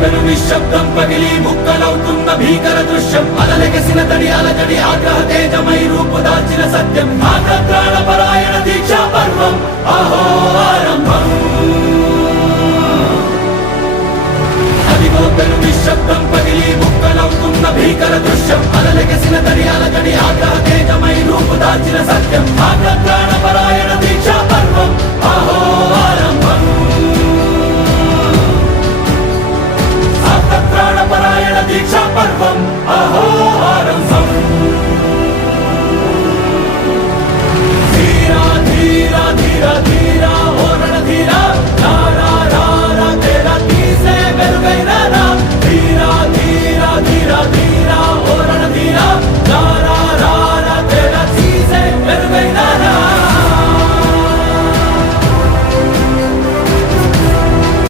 పెను నిశ్శబ్దం పగిలి ముక్కలవుతున్న భీకర దృశ్యం అలలెగసిన తడి అలజడి ఆగ్రహ తేజమై రూపుదాల్చిన సత్యం ఆగ్రత్రాణ పరాయణ దీక్షా పర్వం అహో ఆరంభం అదిగో పెను నిశ్శబ్దం పగిలి ముక్కలవుతున్న భీకర దృశ్యం అలలెగసిన తడి అలజడి ఆగ్రహ తేజమై రూపుదాల్చిన